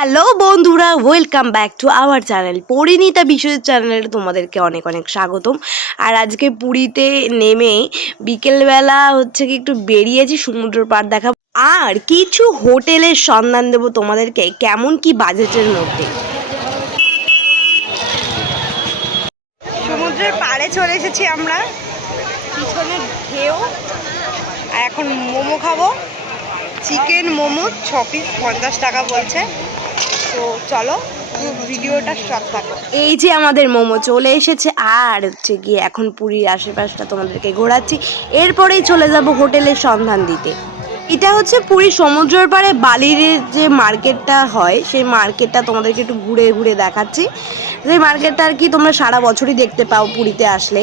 Hello বন্ধুরা, welcome back to our channel Parineeta বিষয়ের চ্যানেলে তোমাদেরকে অনেক অনেক স্বাগতম। আর আজকে পুরীতে নেমে বিকেলবেলা হচ্ছে কি একটু বেরিয়েছি সমুদ্র পাড় দেখা, আর কিছু হোটেলের সন্ধান দেবো তোমাদেরকে কেমন কি বাজেটের মধ্যে। সমুদ্রের পাড়ে চলে এসেছি আমরা, পিছনে ঢেউ। আর এখন মোমো খাবো, চিকেন মোমো 6 পিস 50 টাকা বলছে। তো চলো ভিডিওটা স্টার্ট থাকো। এই যে আমাদের মোমো চলে এসেছে, আর হচ্ছে গিয়ে এখন পুরীর আশেপাশটা তোমাদেরকে ঘোরাচ্ছি। এরপরেই চলে যাব হোটেলের সন্ধান দিতে। এটা হচ্ছে পুরী সমুদ্রের পাড়ে বালির যে মার্কেটটা হয়, সেই মার্কেটটা তোমাদেরকে একটু ঘুরে ঘুরে দেখাচ্ছি। যে মার্কেটটা আর কি তোমরা সারা বছরই দেখতে পাও পুরীতে আসলে।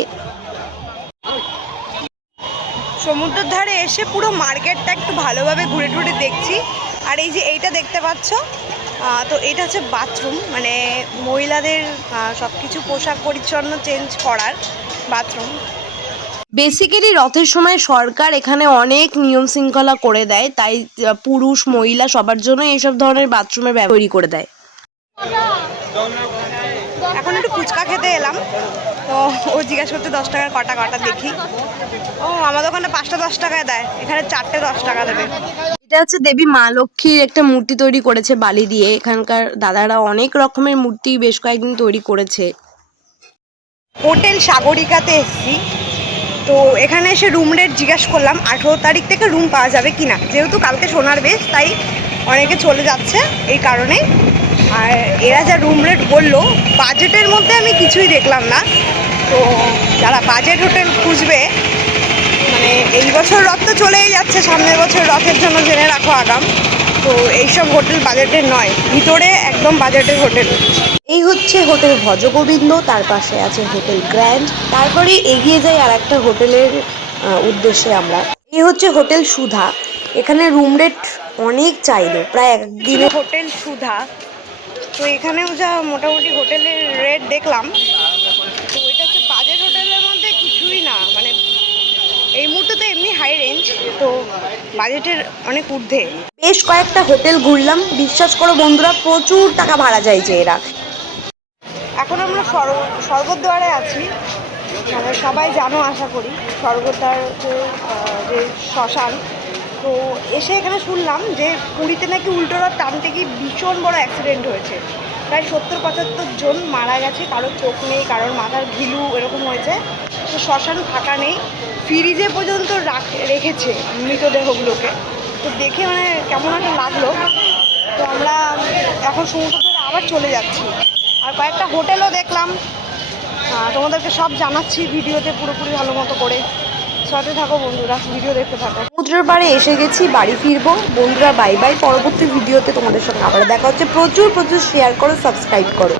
সমুদ্রের ধারে এসে পুরো মার্কেটটা একটু ভালোভাবে ঘুরে ঘুরে দেখছি। আর এই যে এইটা দেখতে পাচ্ছ, তো এটা হচ্ছে বাথরুম, মানে মহিলাদের সব কিছু পোশাক পরিচ্ছন্ন চেঞ্জ করার বাথরুম। বেসিক্যালি রথের সময় সরকার এখানে অনেক নিয়ম শৃঙ্খলা করে দেয়, তাই পুরুষ মহিলা সবার জন্য এইসব ধরনের বাথরুমের তৈরি করে দেয়। এখন একটু ফুচকা খেতে এলাম, তো ও জিজ্ঞাসা করতে 10 টাকার কটা কটা দেখি। ও আমাদের ওখানে 5টা 10 টাকায় দেয়, এখানে 4টে 10 টাকা দেবে। এটা হচ্ছে দেবী মা লক্ষ্মীর একটা মূর্তি তৈরি করেছে বালি দিয়ে। এখানকার দাদারা অনেক রকমের মূর্তি বেশ কয়েকদিন তৈরি করেছে। হোটেল সাগরিকাতে এসেছি, তো এখানে এসে রুম রেট জিজ্ঞাসা করলাম 18 তারিখ থেকে রুম পাওয়া যাবে কিনা, যেহেতু কালকে সোনার বেশ, তাই অনেকে চলে যাচ্ছে এই কারণে। আর এরা যা রুম রেট বললো, বাজেটের মধ্যে আমি কিছুই দেখলাম না। তো যারা বাজেট হোটেল খুঁজবে, মানে এই বছর রথ তো চলেই যাচ্ছে, সামনের বছর রথের জন্য জেনে রাখো আগাম। তো এইসব হোটেল বাজেটের নয়, ভিতরে একদম বাজেটের হোটেল। এই হচ্ছে হোটেল ভজগোবিন্দ, তার পাশে আছে হোটেল গ্র্যান্ড, তারপরে এগিয়ে যাই আর একটা হোটেলের উদ্দেশ্যে আমরা। এই হচ্ছে হোটেল সুধা। এখানে রুম রেট অনেক চাইলো, প্রায় একদিনে হোটেল সুধা। তো এখানেও যা মোটামুটি হোটেলের রেট দেখলাম, তো এটা হচ্ছে বাজেট হোটেলের মধ্যে কিছুই না, মানে এই মুহূর্তে তো এমনি হাই রেঞ্জ, তো বাজেটের অনেক ঊর্ধ্বে। বেশ কয়েকটা হোটেল ঘুরলাম, বিশ্বাস করো বন্ধুরা, প্রচুর টাকা ভাড়া চাইছে এরা। এখন আমরা স্বর্গদ্বারে আছি, মানে সবাই জানো আশা করি স্বর্গদ্বার যে শ্মশান। তো এসে এখানে শুনলাম যে পুরীতে নাকি উল্টো রথ টানতে গিয়ে ভীষণ বড় অ্যাক্সিডেন্ট হয়েছে, প্রায় 70-75 জন মারা গেছে, কারোর চোখ নেই, কারোর মাথার ঘিলু এরকম হয়েছে। তো শ্মশান ফাঁকা নেই, ফ্রিজে পর্যন্ত রেখেছে মৃতদেহগুলোকে। তো দেখে মানে কেমন একটা লাগলো। তো আমরা এখন সমুদ্র ধরে আবার চলে যাচ্ছি, আর কয়েকটা হোটেলও দেখলাম, তোমাদেরকে সব জানাচ্ছি ভিডিওতে পুরোপুরি ভালো মতো করে। সাথে থাকো বন্ধুরা, ভিডিও দেখতে থাকো। সমুদ্রের পাড়ে এসে গেছি, বাড়ি ফিরবো বন্ধুরা। বাই বাই, পরবর্তী ভিডিওতে তোমাদের সঙ্গে আবার দেখা হচ্ছে। প্রচুর শেয়ার করো, সাবস্ক্রাইব করো।